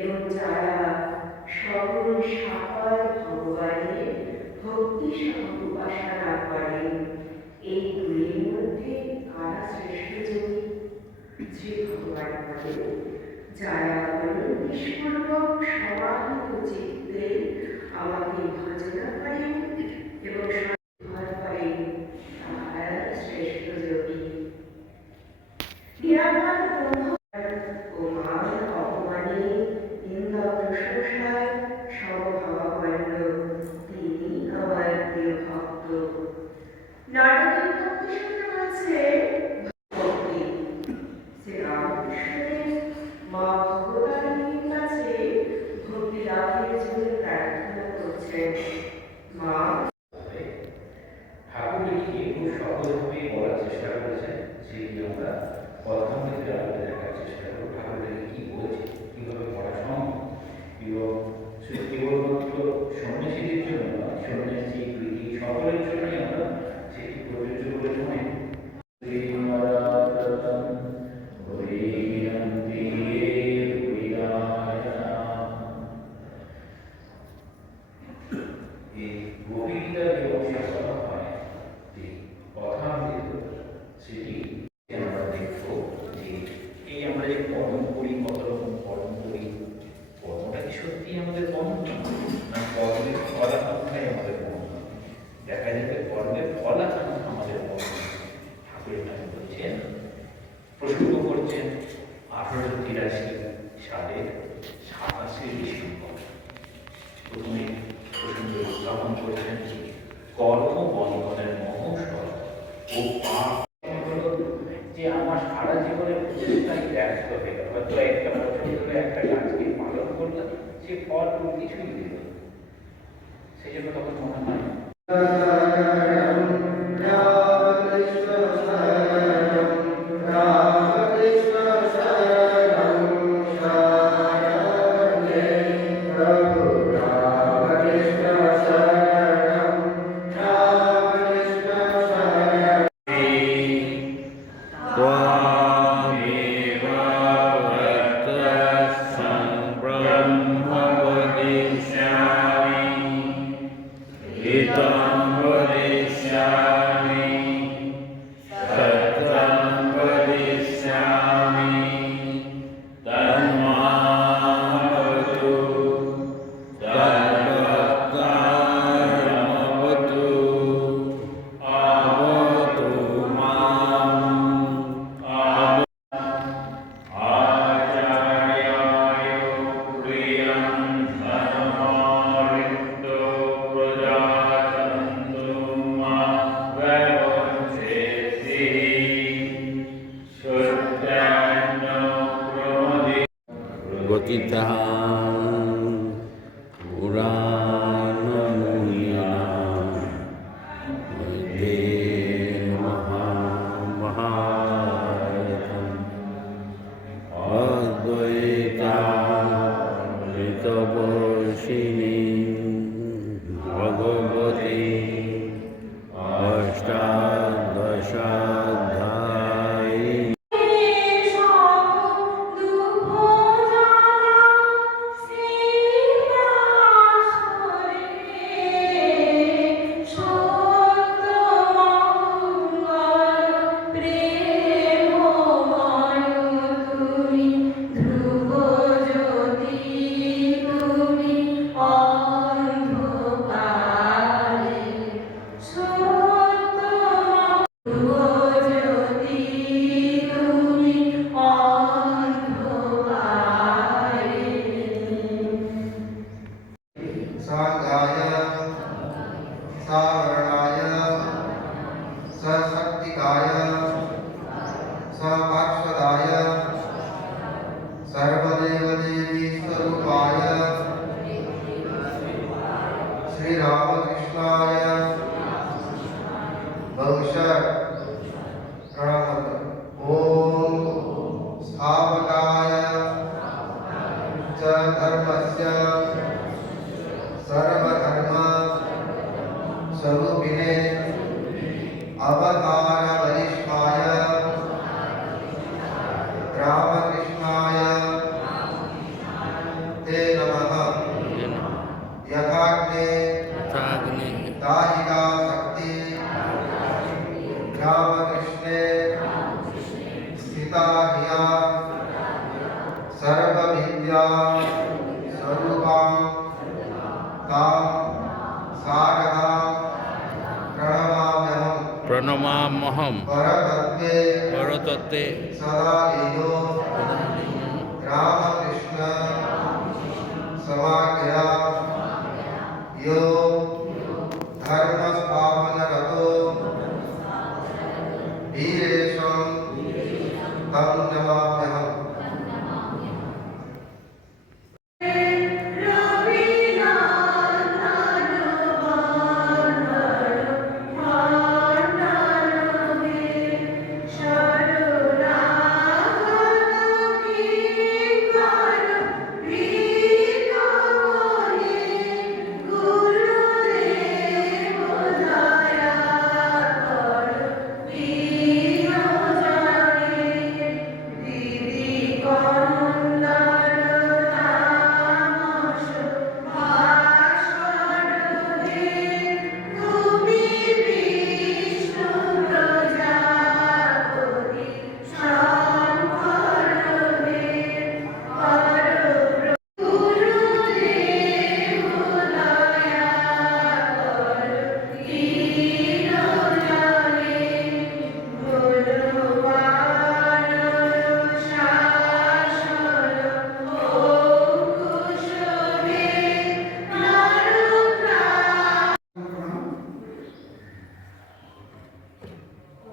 এবং যারা সকল সাকার ভগবানের ভক্তিসহ উপাসনা করেন, এই দুইয়ের মধ্যে কারা শ্রেষ্ঠ যোগী? শ্রী ভগবান বলেন, যারা নিষ্পূর্বক সমাহিত চিত্তে আমাকে ভজনা করেন এবং ভর করেন, তাহারা শ্রেষ্ঠ যোগী। নিরাকার ও মান অপমানে নিন্দা প্রশংসায় সমভাবাপন্ন তিনি আমার প্রিয় ভক্ত। নারদের ভক্তি সূত্র বলছে ভক্তি শ্রীরামকৃষ্ণের মা ভগবতারিণীর কাছে ভক্তি লাভের জন্য প্রার্থনা করছেন। মা ঠাকুরকে খুব সহজভাবে বলার চেষ্টা করেছেন, সেটি আমরা কথামৃতে আলোচনা দেখার চেষ্টা করব। ঠাকুরকে কি বলছে, কিভাবে পড়া সম্ভব, এবং শুধু কেবলমাত্র সন্ন্যাসীদের জন্য নয়, সন্ন্যাসী প্রীতি সকলের জন্যই আমরা সেটি প্রযোজ্য বলে মনে করি। এই গোপীগীতা যে অংশে বলা হয় যে কথামৃত, সেটি আমরা দেখব যে এই আমরা যে কর্ম করি, কত রকম কর্ম করি, কর্মটা কি সত্যি আমাদের কর্ম না কর্মের ফলাকাঙ্ক্ষাই আমাদের কর্ম? দেখা যাবে কর্মের ফলাকাঙ্ক্ষা আমাদের কর্ম। ঠাকুর এখানে বলছেন, প্রসঙ্গ করছেন 1883 সালের 27শে ডিসেম্বর। প্রথমে প্রসঙ্গ উত্থাপন করছেন কর্ম বন্ধনের মহোৎসব ও পাপ যে আমার সারা জীবনের প্রচেষ্টাই ব্যর্থ হয়ে গেল। হয়তো একটা বছর ধরে একটা গাছকে পালন করলাম, সে ফল কিছুই দিল, সেই জন্য তখন মনে হয় स्वरूपिणे अवतार गीता हिया सर्वविद्या स्वरूपां तां शारदां प्रणमाम्यहं परतत्त्वे परतत्ते सदा लीनो रामकृष्ण समाख्या यो धर्मस्थापनरतो वीरेशं तं नमाम्यहम्।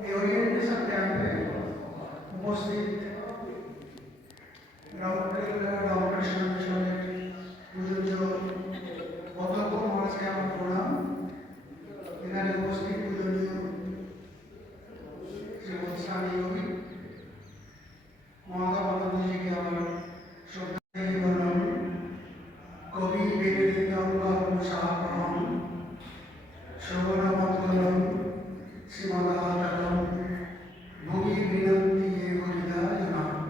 এই ওরিয়েন্টেশন ক্যাম্পে উপস্থিত রামকৃষ্ণ মিশনের পূজ্য অধ্যক্ষ মহাশয়কে আমার প্রণাম। এখানে উপস্থিত পূজনীয় শ্রীমৎ স্বামী যোগী মহাকামানন্দজিকে আমার শ্রদ্ধা জীবনম কবি বেদিতম সাহম শ্রবণমঙ্গলম শ্রীমদাতম ভূমি বিনন্তি হরিদায় নমঃ।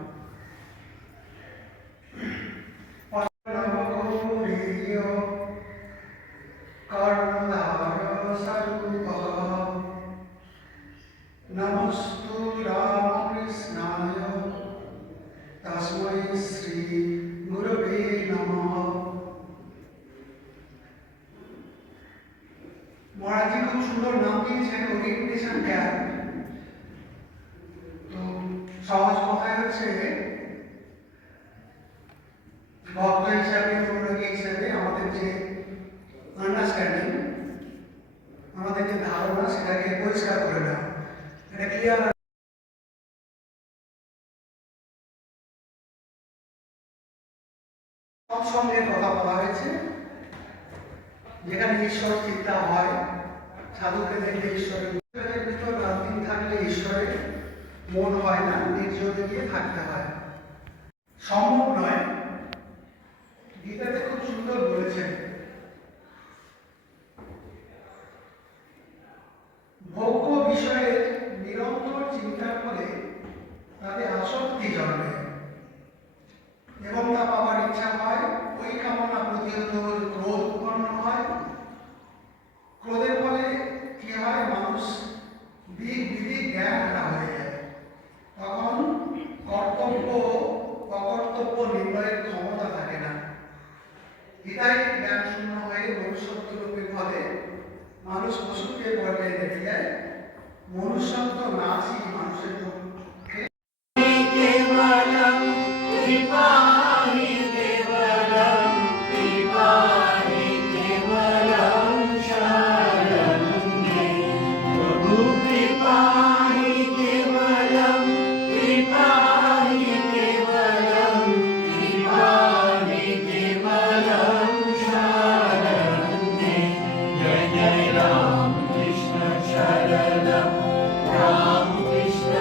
পরমগৌরীয় কর্ণধার স্বরূপঃ নমস্তু রামকৃষ্ণায় তস্मै শ্রী গুরবে নমঃ। মহারাজজি খুব সুন্দর নাম দিয়েছেন ওরিয়েন্টেশন ক্যাম্প। তো সহজ কথায় হচ্ছে ভক্ত হিসাবে অনুরাগী হিসাবে আমাদের যে আন্ডারস্ট্যান্ডিং, আমাদের যে ধারণা সেটাকে পরিষ্কার করে দেওয়া, এটা ক্লিয়ার সব সঙ্গে কথা বলা হয়েছে। যেখানে ঈশ্বর চিন্তা হয়, সাধুকে দেখলে ঈশ্বরের ভিতর রাত দিন থাকলে ঈশ্বরের মন হয় না, নির্জনে গিয়ে থাকতে হয়, সম্ভব নয়। গীতাতে খুব সুন্দর বলেছেন, ভোগ্য বিষয়ের নিরন্তর চিন্তার ফলে তাদের আসক্তি জন্মে এবং তা পাওয়ার ইচ্ছা হয়। ওই কামনা প্রতিহত ক্রোধ উৎপন্ন হয়। ক্রোধের ফলে কি হয়? মানুষ দিক বিদিক জ্ঞান হারা হয়ে যায়। তখন কর্তব্য অকর্তব্য নির্ণয়ের ক্ষমতা থাকে না। হৃদয় জ্ঞান শূন্য হয়ে মনুষ্যত্ব রূপের ফলে মানুষ পশুকে পর্যায়ে দেখে যায়। মনুষ্যত্ব নাচই মানুষের পক্ষে Ram Krishna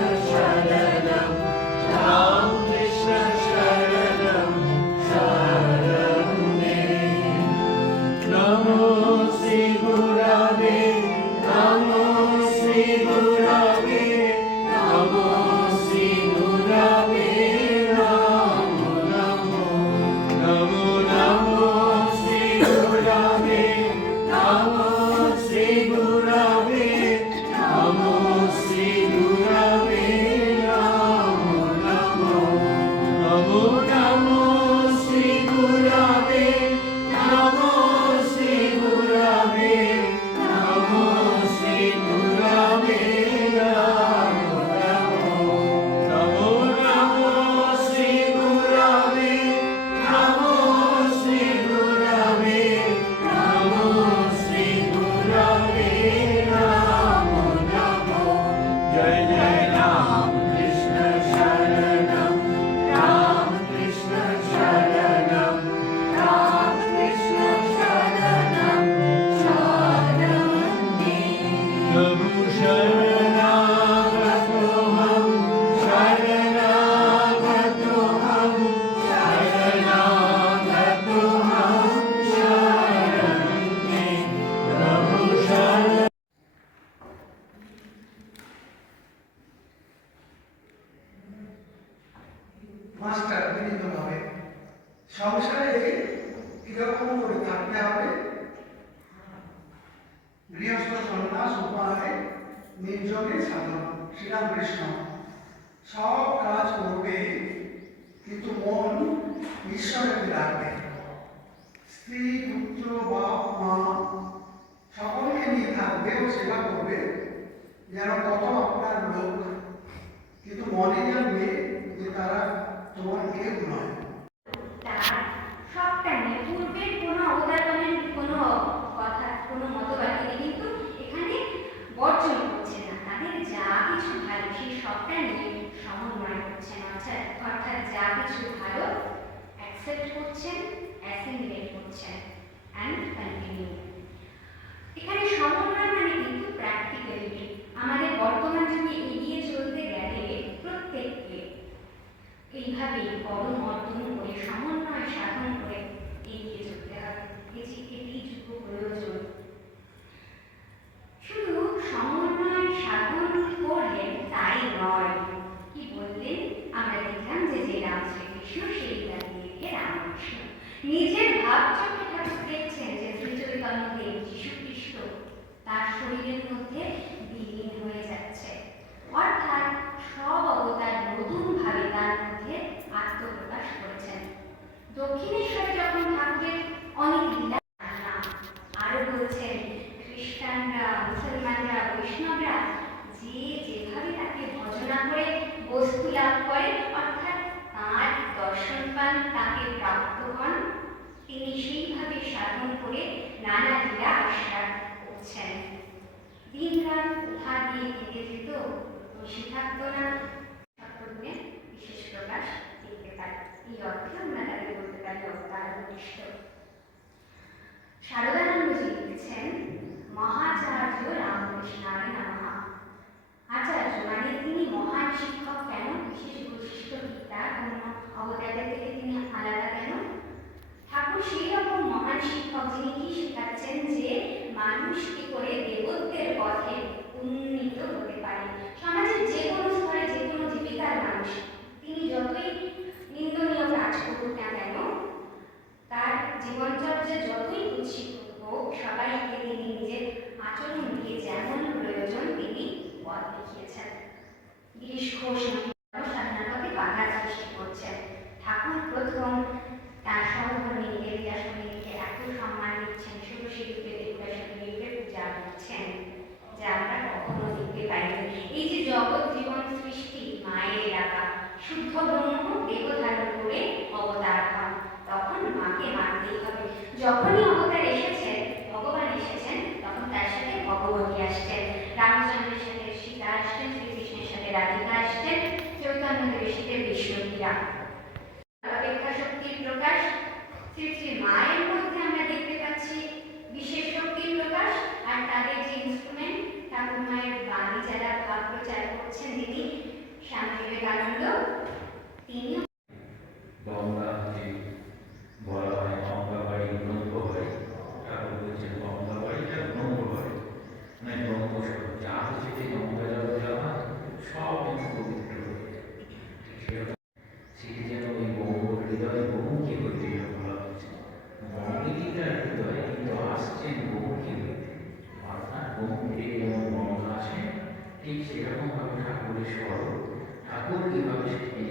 মাস্টার বিনীতভাবে সংসারে কিরকম করে থাকতে হবে, গৃহস্থ সন্ন্যাস উপায় নির্জনে সাধন। শ্রীরামকৃষ্ণ সব কাজ করবে কিন্তু মন ঈশ্বরের রাখবে। স্ত্রী, পুত্র, বাপ, মা সকলকে নিয়ে থাকবে ও সেবা করবে যেন কত আপনার লোক, কিন্তু মনে জানবে যে তারা তোমার কেউ নয়। তার সবটা নিয়ে পূর্বের কোনো অবদানের কোনো কথা, কোনো মতবাদকে কিন্তু এখানে বর্জন করছে না। তাদের যা কিছু ভালো সেই সবটা নিয়ে সমন্বয় করছেন, অর্থাৎ যা কিছু ভালো অ্যাকসেপ্ট করছেন, অ্যাসিমিলেট করছেন অ্যান্ড কন্টিনিউ। এখানে সমন্বয় মানে কিন্তু প্র্যাকটিক্যালিটি। আমাদের বর্তমান যুগে এগিয়ে চলতে গেলে প্রত্যেককে এইভাবে কদম অর্জন করে সমন্বয় সাধন করে এগিয়ে চলতে হবে। এটি যুগ প্রয়োজন। শুধু সমন্বয় সাধন করলেন তাই নয়, কি বললেন? আমরা দেখলাম যে রাম শ্রীকৃষ্ণ সেই দাঁড়িয়ে রামকৃষ্ণ নিজের ভাব চোখে ঠাকুর দেখছেন যে শ্রী চৈতন্যদেব যীশু খ্রিস্ট তার শরীরের মধ্যে বিলীন হয়ে যাচ্ছে, অর্থাৎ সব অবতার নতুনভাবে তার মধ্যে আত্মপ্রকাশ করেছেন। দক্ষিণেশ্বরে যখন ঠাকুরের অনেক লীলা আরো বলছেন, খ্রিস্টানরা, মুসলমানরা, বৈষ্ণবরা যে যেভাবে তাকে ভজনা করে বস্তু লাভ করে, অর্থাৎ তাঁর দর্শন পান, তাকে প্রাপ্ত হন, তিনি সেইভাবে সাধন করে নানা লীলা আস্বাদ করছেন। দিন রাত কোথা দিয়ে কেটে যেত বেশি থাকতো না, ঠাকুরকে বিশেষ প্রকাশ দেখতে পাই। এই অর্থে আমরা তাকে বলতে পারি অবতার বৈশিষ্ট্য। শারদানন্দজি লিখছেন, মহাচার্য রামকৃষ্ণায় নমঃ। আচার্য মানে তিনি মহান শিক্ষক। কেন? বিশেষ বৈশিষ্ট্য কি তার? অন্য অবতারদের থেকে তিনি আলাদা কেন? ঠাকুর সেই রকম মহান শিক্ষক যিনি কি শেখাচ্ছেন যে মানুষ কি করে দেবত্বের পথে উন্নীত হতে পারে। সমাজের যে কোনো স্তরে, যে কোনো জীবিকার মানুষ তিনি যতই নিন্দনীয় কাজ করুক না কেন, তার জীবনচর্যা যতই কুৎসিত হোক, সবাইকে তিনি নিজের আচরণ দিয়ে যেমন প্রয়োজন তিনি পথ দেখিয়েছেন। গিরিশ ঘোষ স্বাধীনতাকে বাধা সৃষ্টি করছেন। ঠাকুর প্রথম তার সহধর্মীকে বিদ্যাসমিতিকে এত সম্মান দিচ্ছেন, ষোড়শী রূপে দেবদাসী রূপে পূজা করছেন যা আমরা কখনো দেখতে পাইনি। এই যে জগৎ জীবন সৃষ্টি মায়ের এলাকা, শুদ্ধ ব্রহ্ম দেহ ধারণ করে অবতার হন, তখন মাকে মানতেই হবে। যখনই অবতার এসেছেন, ভগবান এসেছেন, তখন তার সাথে ভগবতী আসছেন। রামচন্দ্রের সাথে সীতা আসছেন, শ্রীকৃষ্ণের সাথে রাধিকা আসছেন, চৈতন্যদেবের সাথে বিষ্ণুপ্রিয়া। অপেক্ষা শক্তির প্রকাশ শ্রী শ্রী মায়ের মধ্যে আমরা দেখতে পাচ্ছি বিশেষ শক্তির প্রকাশ। আর তাদের যে ইনস্ট্রুমেন্ট, ঠাকুর মায়ের বাণী যারা ভাব প্রচার করছেন তিনি স্বামী বিবেকানন্দ, তিনি গঙ্গা যে বলা হয় গঙ্গা বাড়ি ব্রহ্ম বাড়ি, ঠাকুর বলছেন গঙ্গা বাড়িটা ব্রহ্ম বাড়ি, মানে ব্রহ্মস্বরূপ যা হচ্ছে যে গঙ্গা জল দেওয়া সব যেন পবিত্র হয়ে যায়। সেরকম সেটি যেন ওই বহু হৃদয় বহুমুখী হইতে বলা হচ্ছে। গঙ্গীটার হৃদয় কিন্তু আসছেন বহুমুখী হইতে, অর্থাৎ বহুমুখী থেকে যেমন গঙ্গা আসে, ঠিক সেরকমভাবে ঠাকুরের স্বরূপ, ঠাকুর কীভাবে সেটি